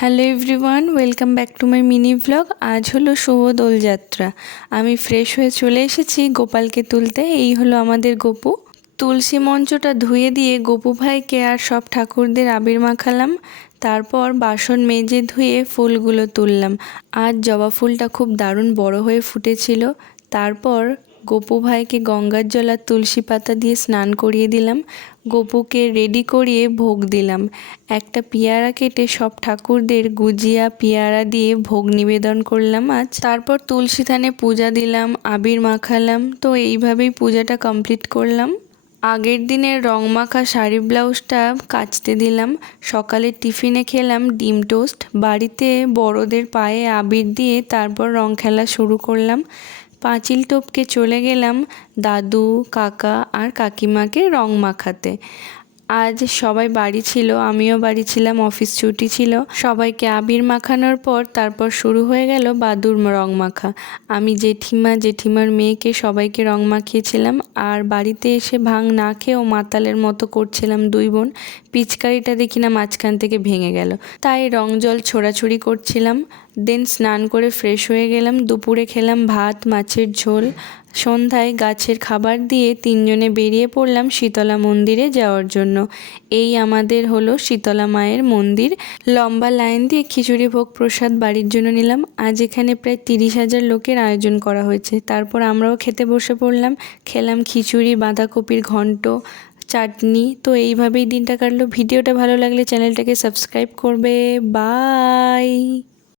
Hello everyone, welcome back to my mini blog. আজ হলো শুভ দোলযাত্রা। আমি ফ্রেশ হয়ে চলে এসেছি গোপালকে তুলতে। এই হলো আমাদের গোপু। তুলসী মঞ্চটা ধুয়ে দিয়ে গোপু ভাইকে আর সব ঠাকুরদের আবির মাখালাম। তারপর বাসন মেজে ধুয়ে ফুলগুলো তুললাম। আজ জবা ফুলটা খুব দারুণ বড় হয়ে ফুটেছিল। তারপর গোপু ভাইকে গঙ্গার জল আর তুলসী পাতা দিয়ে স্নান করিয়ে দিলাম। গোপুকে রেডি করিয়ে ভোগ দিলাম। একটা পেয়ারা কেটে সব ঠাকুরদের গুজিয়া পেয়ারা দিয়ে ভোগ নিবেদন করলাম আজ। তারপর তুলসী থানে পূজা দিলাম, আবির মাখালাম। তো এইভাবেই পূজাটা কমপ্লিট করলাম। আগের দিনের রং মাখা শাড়ি ব্লাউজটা কাচতে দিলাম। সকালে টিফিনে খেলাম ডিম টোস্ট। বাড়িতে বড়দের পায়ে আবির দিয়ে তারপর রং খেলা শুরু করলাম। পাঁচিল টপকে চলে গেলাম দাদু, কাকা আর কাকিমাকে রং মাখাতে। আজ সবাই বাড়ি ছিল, আমিও বাড়ি ছিলাম, অফিস ছুটি ছিল। সবাইকে আবির মাখানোর পর তারপর শুরু হয়ে গেল বাদুর রং মাখা। আমি জেঠিমার মেয়েকে সবাইকে রং মাখিয়েছিলাম। আর বাড়িতে এসে ভাং না খেয়েও মাতালের মতো করছিলাম দুই বোন। পিচকারিটা দেখি না মাঝখান থেকে ভেঙে গেল, তাই রং জল ছোড়াছুড়ি করছিলাম। দেন স্নান করে ফ্রেশ হয়ে গেলাম। দুপুরে খেলাম ভাত, মাছের ঝোল। সন্ধ্যায় গাছের খাবার দিয়ে তিনজনে বেরিয়ে পড়লাম শীতলা মন্দিরে যাওয়ার জন্য। এই আমাদের হলো শীতলা মায়ের মন্দির। লম্বা লাইন দিয়ে খিচুড়ি ভোগ প্রসাদ বাড়ির জন্য নিলাম। আজ এখানে প্রায় 30,000 লোকের আয়োজন করা হয়েছে। তারপর আমরাও খেতে বসে পড়লাম। খেলাম খিচুড়ি, বাঁধাকপির ঘন্ট, চাটনি। তো এইভাবেই দিনটা কাটলো। ভিডিওটা ভালো লাগলে চ্যানেলটাকে সাবস্ক্রাইব করবে। বাই।